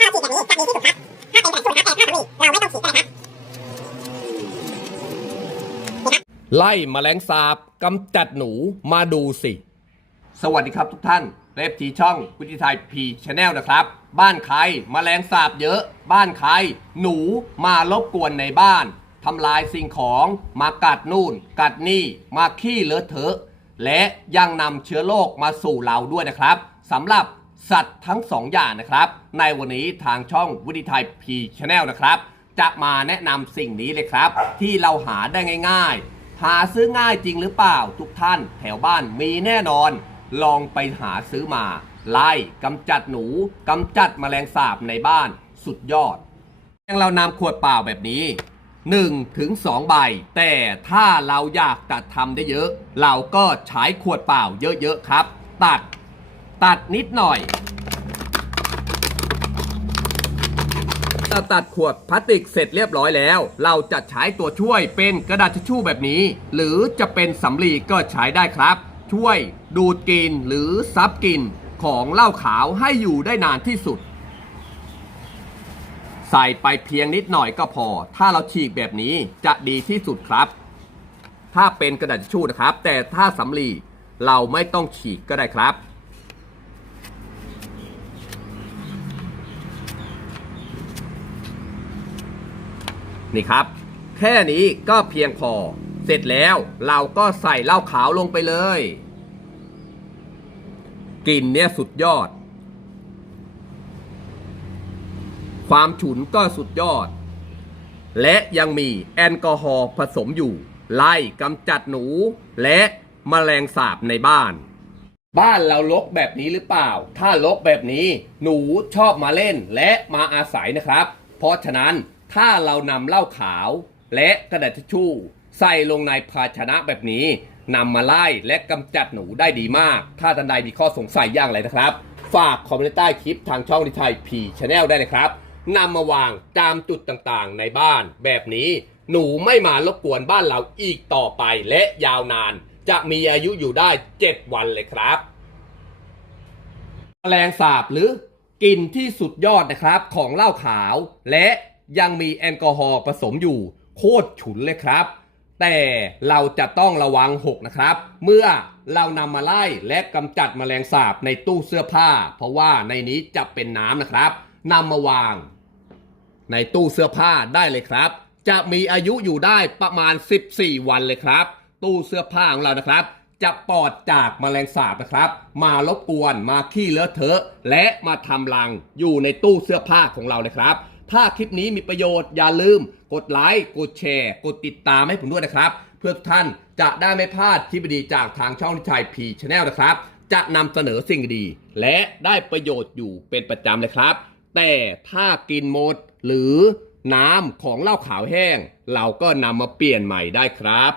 ถ้าฉีดแบบนี้จะดีที่สุดครับ ถ้าเป็นกระดาษชูนะครับแต่ถ้าเราไม่ต้องฉีดก็ได้ครับไล่มแมลงสาบกำจัดหนูมาดูสิ สวัสดีครับทุกท่านเล็บทีช่องวิทยไทยพีชแนลนะครับ บ้านใครมแมลงสาบเยอะ บ้านใครหนูมารบกวนในบ้านทำลายสิ่งของมากัดนู่น กัดนี่มาขี้เลอะเทอะ และยังนำเชื้อโรคมาสู่เราด้วยนะครับสำหรับ สัตว์ทั้งสองอย่างนะครับ ในวันนี้ทางช่องวิทยไทยพีชแนลนะครับ จะมาแนะนำสิ่งนี้เลยครับ ที่เราหาได้ง่าย ๆ หาซื้อง่ายจริงหรือเปล่า ทุกท่านแถวบ้านมีแน่นอน ลองไปหาซื้อมา ไล่กำจัดหนูกำจัดแมลงสาบในบ้านสุดยอดยังเรานำขวดเปล่าแบบนี้1ถึง2ใบ แต่ถ้าเราอยากตัดทำได้เยอะ เราก็ใช้ขวดเปล่าเยอะๆครับ ตัด ตัดนิดหน่อยตัดขวดพลาสติกเสร็จเรียบร้อยแล้ว เราจะใช้ตัวช่วยเป็นกระดาษทิชชู่แบบนี้ หรือจะเป็นสำลีก็ใช้ได้ครับ ช่วยดูดกลินหรือซับกลินของเหล้าขาวให้อยู่ได้นานที่สุด ใส่ไปเพียงนิดหน่อยก็พอ ถ้าเราฉีกแบบนี้จะดีที่สุดครับ ถ้าเป็นกระดาษทิชชู่นะครับ แต่ถ้าสำลีเราไม่ต้องฉีกก็ได้ครับ นี่ครับ แค่นี้ก็เพียงพอ เสร็จแล้วเราก็ใส่เหล้าขาวลงไปเลย กลิ่นเนี่ยสุดยอด ความฉุนก็สุดยอด และยังมีแอลกอฮอล์ผสมอยู่ ไล่กำจัดหนู และมแมลงสาบในบ้าน บ้านเราลกแบบนี้หรือเปล่า ถ้าลกแบบนี้ หนูชอบมาเล่นและมาอาศัยนะครับ เพราะฉะนั้น ถ้าเรานำเหล้าขาวและกระดาษทิชชู่ ใส่ลงในภาชนะแบบนี้นำมาไล่และกำจัดหนูได้ดีมาก ถ้าท่านใดมีข้อสงสัยอย่างไรนะครับ ฝากคอมเมนต์ใต้คลิปทางช่องดิไทยพีชแนลได้เลยครับนำมาวางตามจุดต่างๆในบ้าน แบบนี้หนูไม่มารบกวนบ้านเราอีกต่อไปและยาวนาน จะมีอายุอยู่ได้ 7 วันเลยครับแมลงสาบหรือกลิ่นที่สุดยอดนะครับของเหล้าขาวและ ยังมีแอลกอฮอล์ผสมอยู่ โคตรฉุนเลยครับ แต่เราจะต้องระวังหกนะครับ เมื่อเรานำมาไล่และกำจัดแมลงสาบในตู้เสื้อผ้า เพราะว่าในนี้จะเป็นน้ำนะครับนำมาวาง ในตู้เสื้อผ้าได้เลยครับ จะมีอายุอยู่ได้ประมาณ 14 วันเลยครับ ตู้เสื้อผ้าของเรานะครับจะปลอดจากแมลงสาบนะครับ มารบกวนมาขี้เลอะเทอะ และมาทำรังอยู่ในตู้เสื้อผ้าของเราเลยครับ ถ้าคลิปนี้มีประโยชน์อย่าลืม กดไลค์กดแชร์ กดติดตามให้ผมด้วยนะครับ เพื่อทุกท่านจะได้ไม่พลาดคลิปดีจากทางช่องนิชัยพีชแนลนะครับ จะนำเสนอสิ่งดีและได้ประโยชน์อยู่เป็นประจำเลยครับ แต่ถ้ากินหมดหรือน้ำของเหล้าขาวแห้ง เราก็นำมาเปลี่ยนใหม่ได้ครับ